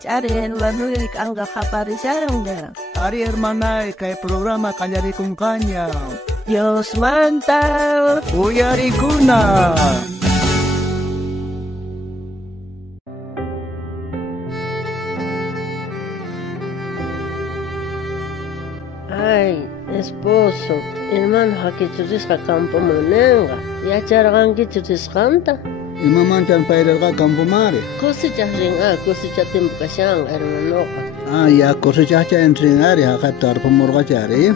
Charen, Manuel, Anga Japarizaron. Ari hermana, kay programa kanyari kung kanya. Dios manta. Uyari kuna. Ay, esposo, hermano, aquí churisca campo monenga. Ya chargangi churiscanta. Imamantan pairelga campo mare. Cosecha ringa, cosecha tiempo kashanga, hermano. Ya cosechacha entringari, hakatar pomorgachari.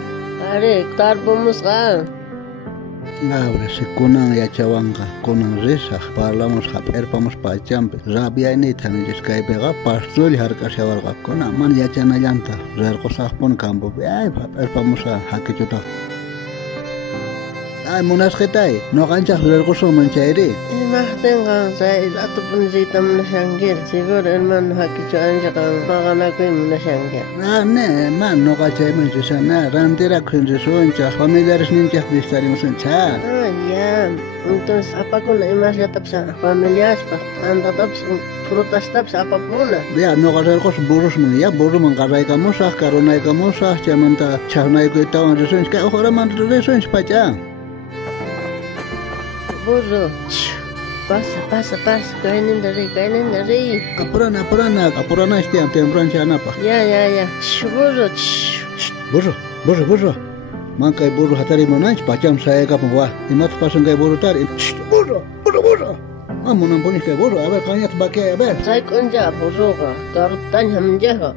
Are, tarbomos ga. Ahora si kunan ya chawanga, kunan risa, parlamus erpamos pachampe. Rabia ini tani jiskai pega pastul harkasyawarga kuna man ya chana llanta. Rerkosah pun campo, ay erpamos hakichuta. Ay munas ketai, no ganchas rerkoso manchairi. Imahtengan saya satu pun sitam nasyangir. Siguro hermano hakichu anja kang maganakoy nasyangir. Ne, man no gachay manchusana, rantira kunjisuancha, familiares ninchas distarimos-uncha. Ya. Entonces, apa ko na imasya tapsa familias pa. Anda taps frutas taps apa puna. Ya, no gachay burros man, ya burro man karay kamusah, karunay kamusah, chamanta chahnay ko itawan risuanch, kaya okora man risuanch pacha. Burro. Pasa, kainin dari. Apurana istiang temprano chanapa. Ya. Burro. Man kay burro hatari monanch, pacham saya kapang wah. Imat pasang kay burro tari. Burro. Amunan punis kay burro, a ver, kanyat bakay, a ver. Say konja burro ka, karutan hamjaha.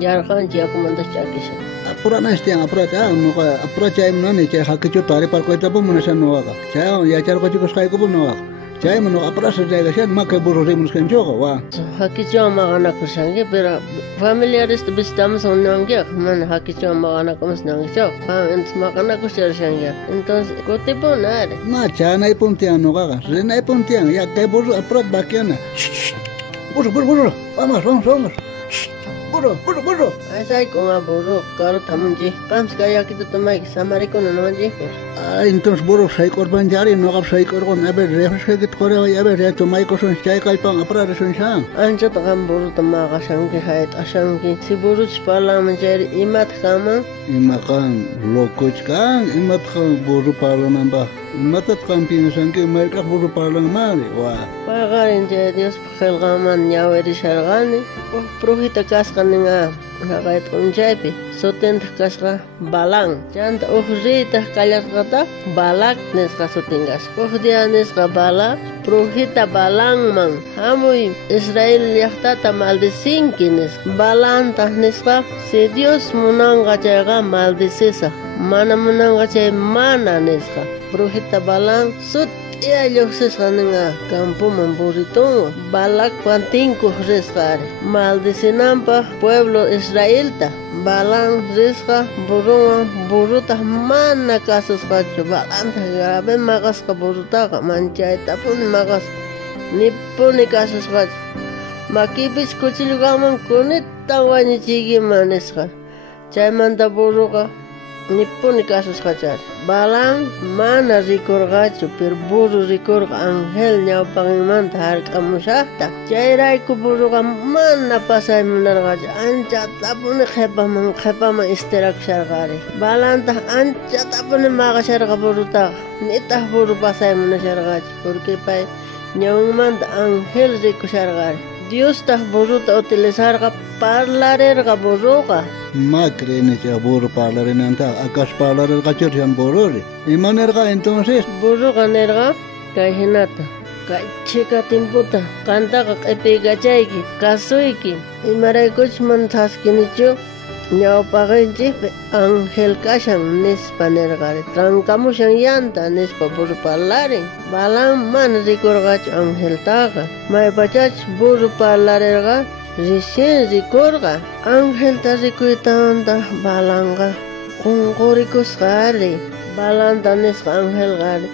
Yarkan siya kumandas chakisa. Apurana istiang apura chay monani, chay hakichu tari par koy tapo monasan noaka. Chay ya char ko chikos kay ko noaka. Chay mano apura sa chay gasyan, man kay burro rimus kanchoka, wah. Hakichu mga anak ko sangge, pero familiares to bistamos ang nangyak. Man hakichu mga anak ko mas nangyak. Entonces mga anak ko siya sangge. Entonces, kote po na rin. Ma, chay na ipuntiang noaka. Rina ipuntiang, ya kay burro apurat bakyan na. Burro. Vamos. Burro. Ay, say ko nga burro, karot hamunji. Pams kaya kita tumay, samari ko na naman ji. Entonces burro say korban jari, no kap say korban, abe refres kagit kore, abe re tumay ko son chay kalpang apra reson siya. Anja takang burro tamaka sangge hayat asangge. Si burro chpala manjari imat kama. Imakan lokoch kang, imat kang burro parlan ba. Imatat kang pinasangge, mereka burro parlan mari, wah. Pagarin jaya Dios pakelgaman nyaweri sargani. Prohita kaskan nga nakait kong jaypi. Soten kaska balang. Janta uhrita kalyat kata balak neska sotingas. Uhdia neska balak. Prohita balang mang. Hamuy Israel yaktata maldisinki neska. Balang tah neska. Si Dios munanga jaga maldisisa. Mana munanga jay mana neska. Prohita balang sut. Iya yokses nga campo mamburito balak pantingko rescar maldicinampa pueblo Israelta balang resca buruta mana kasus kacu balanta grabe makas ka buruta ka manchay tapon makas nipuni kasus kacu makipis kuchil gaman kunit tawani chigi maneska chay manta buruka nipuni kasus kacar balang mana rikorgachu per buru rikorga angel nyau pangimanta harka musahta chayray ku buruga mana pasay munargachu ancha tapuni khepama isterak shargari balanta ancha tapuni maga sharga buruta nitah buru pasay munashargachu porque pay nyawmanta angel riku shargari Dios tah buruta utilizarga parlarerga buruga Macre en ese burro parlar en anta, akas parlar el cachor se amborore. Y manerga entonces. Burro ganerga, kahinata, kachika timputa, kanta epigachaiki, kasuiki. Y maraikuch mantaskinicho, nyao pagenchi, angel kashan nispa nergare. Trancamushan yanta nispa burro parlare. Balang man rikorgach angel taga. Mai pachach burro parlarerga. Risen rikorga angel ta rikuitanda balanga kungorikus gari balanda nes angel gari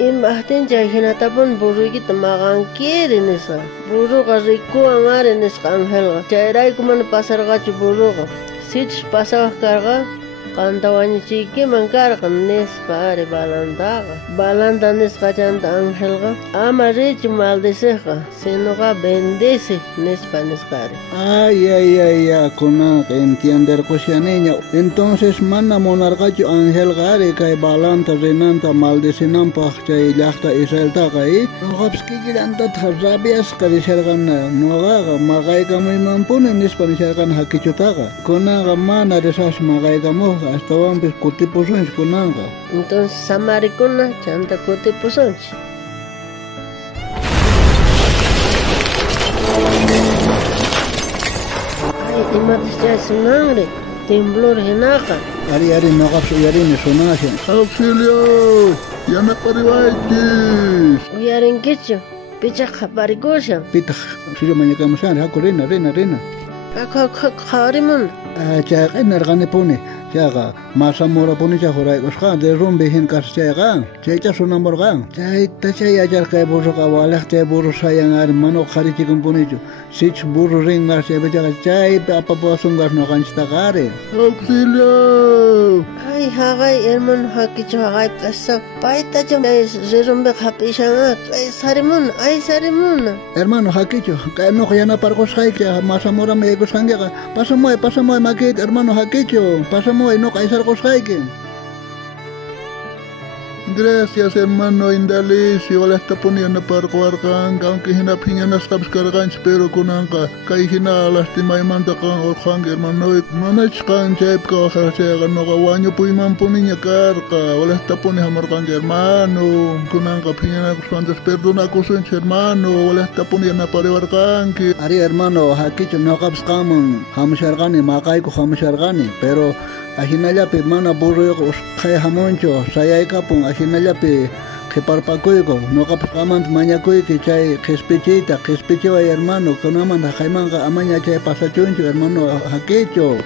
imahtin jahina tapon burugi tamagang kiri nesa buruga riku angare nes angel ga jairai kuman pasar ga buru ga sich pasah karga Qantawañichiykiman karqan nisqa ari Balantaqa. Balanta nisqachanta Angelqa ama richu maldiciqqa, sinoqa bendice nisqari. Ay, kunaqa entienderqushianiña. Entonces mana munarqachu Angelqa ari kay Balanta rinanta maldicinanpaq chay llaqta Israeltaqa nuqapis kikillantataq rabiasqa risharqana nuqaqa maqaykamuymanpuni nispa nisharqana hakichutaqa. Kunaqa mana risash maqaykamuqqa astawanpis kutipusunchik kunanqa. Entonces samarikuna chanta kutipusunchik. Ay, imatas chay sunanri, temblor hinaqa. Ari nuqapis uyarini sunashin. Auxilio, yanapariwaychis. Uyarinkichu, pichaq qhaparikushan. Pitaq auxilio mañakamusani, haku rina. Qharimun. Chayqa chayqa masamurapuni chaquraykusqa derrumbe hinkas chayqa chaycha sunamurqa chayta chay acharqay burruqa walaq chay burru sayan ari manu qharichikumpunichu sich burru rinqas chaypichaqa chaypi apapasunqas nuqanchiktaqa ari auxilio Ay haqay hermano hakichu haqay qasa paytachu rirumbe qhapishanqa ay sarimuna hermano hakichu kay nuqa yanaparqusqayki masamurama yaykusqankiqa pasamuy makita hermano hakichu pasamuy nuqa aysarqusqayki. Gracias hermano Indalicio, wala está poniendo para cuarcan, aunque hina piñana estabas carganch, pero kunanka, kay hina lastima y manta kan orjang hermano, manach kan chepka o jarasega, no gawaño puiman poniña carca, wala está poni hamarkan hermano, kunanka piñana cuantas perdona kusunch hermano, wala está poniendo para cuarcan que. Ari hermano, hakicho no caps kaman, hamushargani, makaiku hamushargani, pero ahinallapi mana burruqa usqhay hamunchu sayayqapun ahinallapi qhiparpakuyku nuqapis qamanta mañakuyki chay qhispichiway hermano kunamanta qaymanqa amaña chay pasachunchu hermano hakichu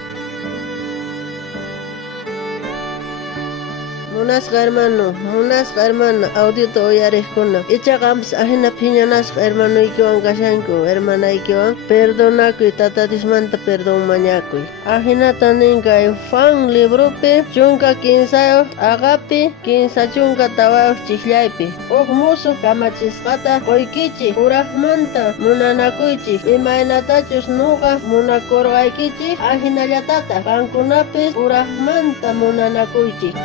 munasqa hermano audito uyariqkuna ichaqampis ahina phiñanasqa hermanuykiwan kashanku hermanaykiwan perdonakuy tatatismanta perdón mañakuy ahinata ninkay Juan librupi chunka 15 aqapi 15 chunka tawayuq chiklaypi uq musuq kamachisqata qoykichik uraqmanta munanakuychik imaynatachus nuqa munakurqaykichik ahinallatata qankunapis uraqmanta munanakuychik